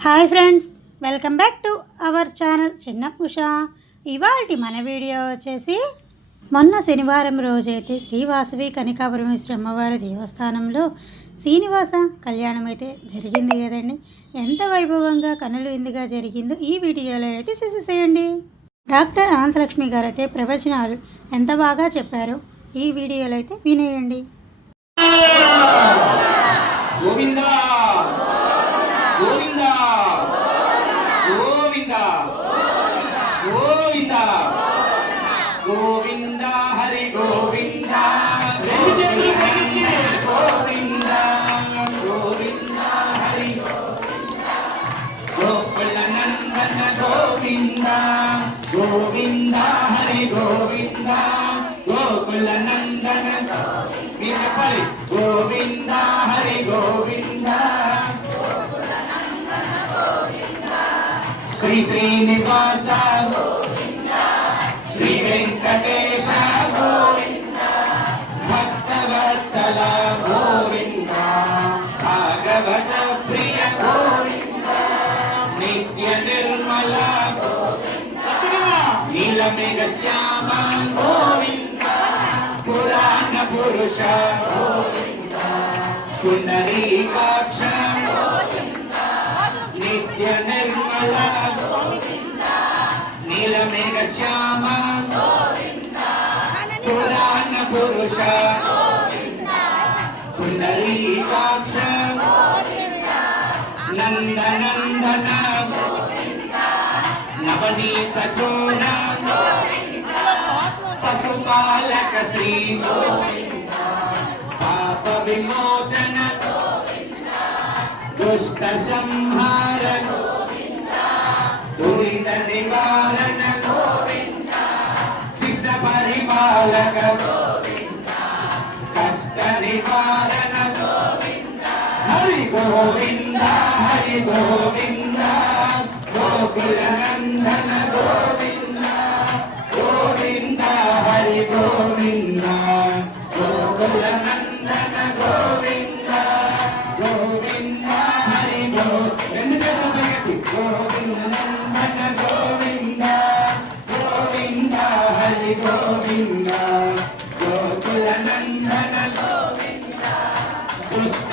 Hi friends welcome back to our channel Chinna Usha. ఇవాళ మన video వచ్చేసి మొన్న శనివారం రోజైతే శ్రీవాసవి కనికాపరమేశ్వరి అమ్మవారి దేవస్థానంలో శ్రీనివాస కళ్యాణం అయితే జరిగింది కదండి. ఎంత వైభవంగా కనులు విందుగా జరిగిందో ఈ వీడియోలో అయితే చూసేసేయండి. డాక్టర్ అనంతలక్ష్మి గారు అయితే ప్రవచనాలు ఎంత బాగా చెప్పారో ఈ వీడియోలో అయితే వినేయండి. గోవిందా! గోవింద హరి గోవింద గోకుల నందన వినపలి గోవింద హరి గోవింద. శ్రీ శ్రీనివాస శ్రీ వెంకటే నీలమేఘ శ్యామ గోవింద పురాణ పురుష గోవింద పుండరీకాక్ష నిత్య నిర్మల నీలమేఘ శ్యామ పురాణ పురుష పుండరీకాక్ష నందనందన పశుపాలక శ్రీ పాప విమోచన దుష్ట సంహార దురిత నివారణ శిష్ట పరిపాలక కష్ట నివారణ హరి గోవింద హరి గోవింద. గోకుల హరి గోవింద గోకుల నందన దుష్ట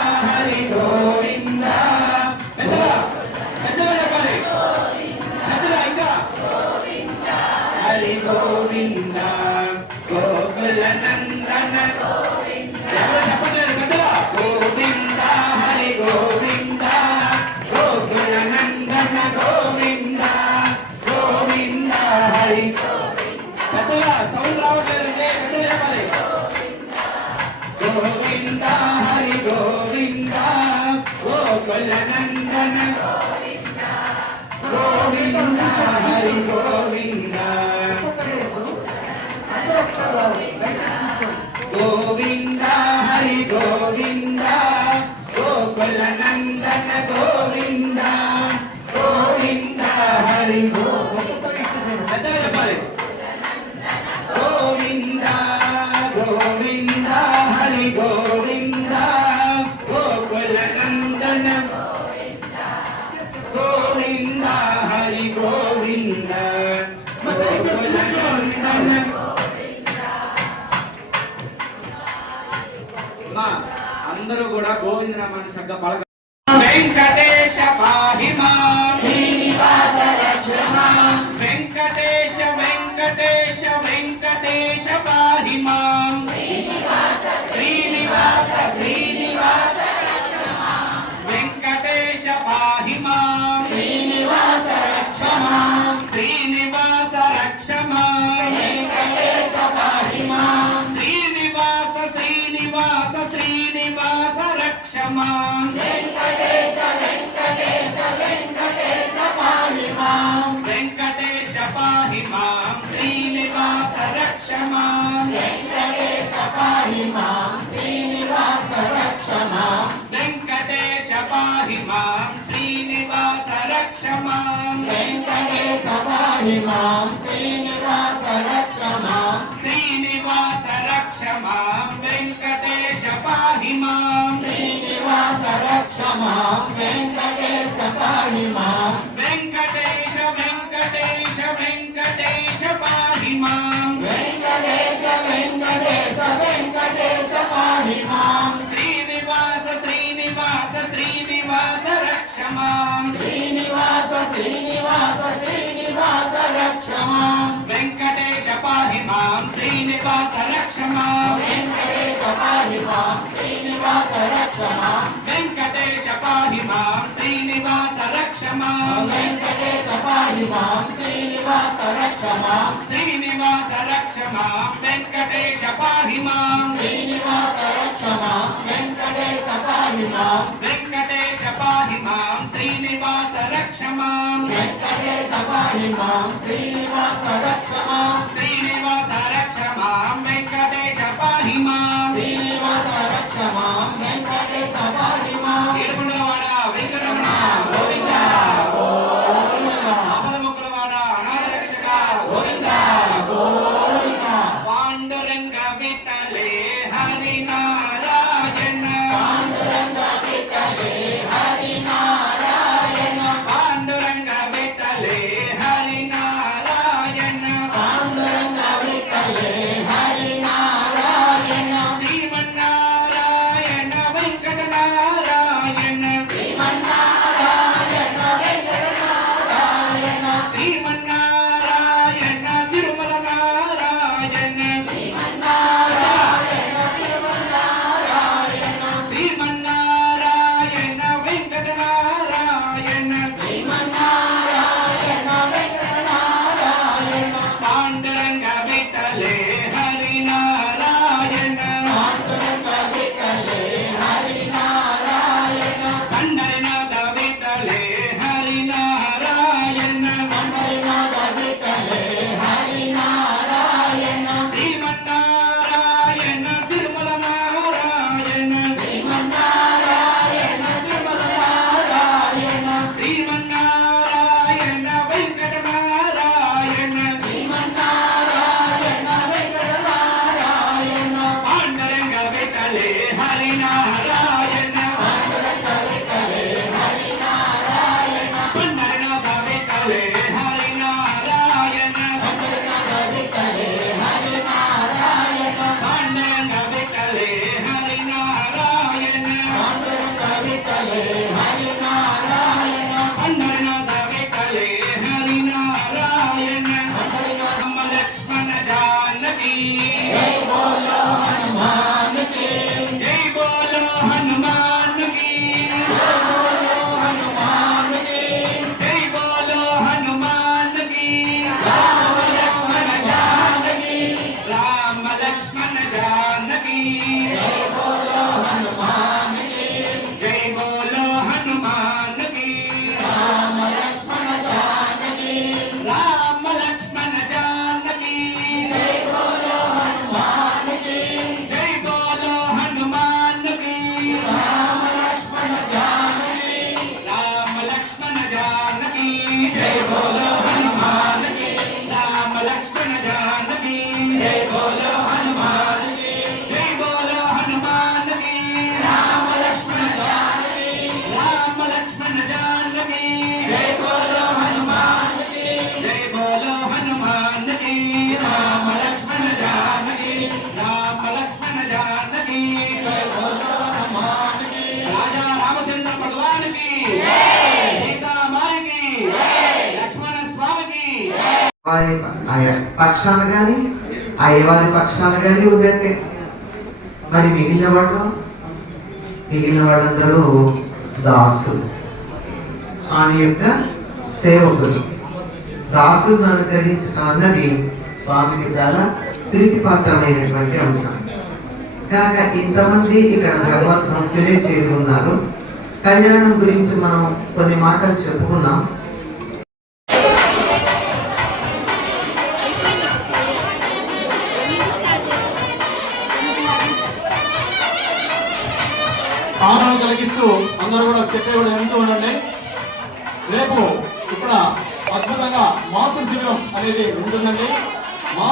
కూడా చక్కగా పలక వెంకటేశ పాహిమా. వెంకటేశ పాహి మాం శ్రీనివాస రక్ష మాం వెంకటేశ పాహి మాం శ్రీనివాస మాం వెంకటేశ వెంకటేశ వెంకటేశ పాహి మాం వెంకటేశ వెంకటేశ వెంకటేశ పాహి మాం శ్రీనివాస శ్రీనివాస శ్రీనివాస రక్ష మాం శ్రీనివాస శ్రీనివాస శ్రీనివాస రక్ష మాం వెంకటేశ పాహి మాం శ్రీనివాస రక్ష మాం వెంకటేశ పాహి మాం శ్రీనివాస రక్ష మాం వెంకటేశ పాహి మాం శ్రీనివాస రక్ష మాం వెంకటేశ పాహి మాం శ్రీనివాస రక్ష మాం శ్రీనివాస రక్ష మాం వెంకటేశ పాహి మాం శ్రీనివాస రక్ష మాం వెంకటేశ పాహి మాం వెంకటేశ పాహి మాం శ్రీనివాస రక్ష మాం వెంకటేశ పాహి మాం శ్రీనివాస రక్ష మాం శ్రీనివాస రక్ష మాం వెంకటేశ పాహి మాం శ్రీనివాస రక్ష మాం వెంకటేశ పాహి మాం ఏడుకొండలవాడ వెంకటరమణ. వారి పక్షాన కానీ అయ్యవారి పక్షాన కానీ ఉన్నట్టే మరి మిగిలిన వాళ్ళు? మిగిలిన వాళ్ళందరూ దాసులు. స్వామి యొక్క సేవకులు. దాసులను అనుగ్రహించడం అన్నది స్వామికి చాలా ప్రీతిపాత్రమైనటువంటి అంశం. కనుక ఇంతమంది ఇక్కడ భగవద్ భక్తులే చేరుకున్నారు. కళ్యాణం గురించి మనం కొన్ని మాటలు చెప్పుకున్నాం. అందరూ కూడా జరుగుతూ ఉండండి? రేపు ఇక్కడ అద్భుతంగా మాతృ శిబిరం అనేది ఉంటుందండి. మా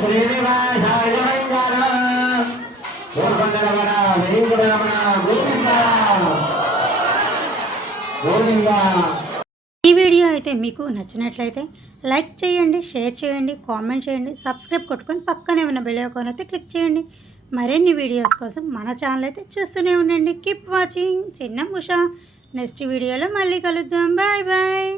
శ్రీనివాసాయ మంగళ పూర్వంగరమణ వెంకటరమణ గోవింద గోవింద ఈ వీడియో అయితే మీకు నచ్చినట్లయితే లైక్ చేయండి షేర్ చేయండి కామెంట్ చేయండి సబ్స్క్రైబ్ కొట్టుకొని పక్కనే ఉన్న బెల్ ఐకాన్ అయితే క్లిక్ చేయండి. మరిన్ని వీడియోస్ కోసం మన ఛానల్ అయితే చూస్తూనే ఉండండి. కీప్ వాచింగ్ చిన్న ఉషా నెక్స్ట్ వీడియోలో మళ్ళీ కలుద్దాం. Bye bye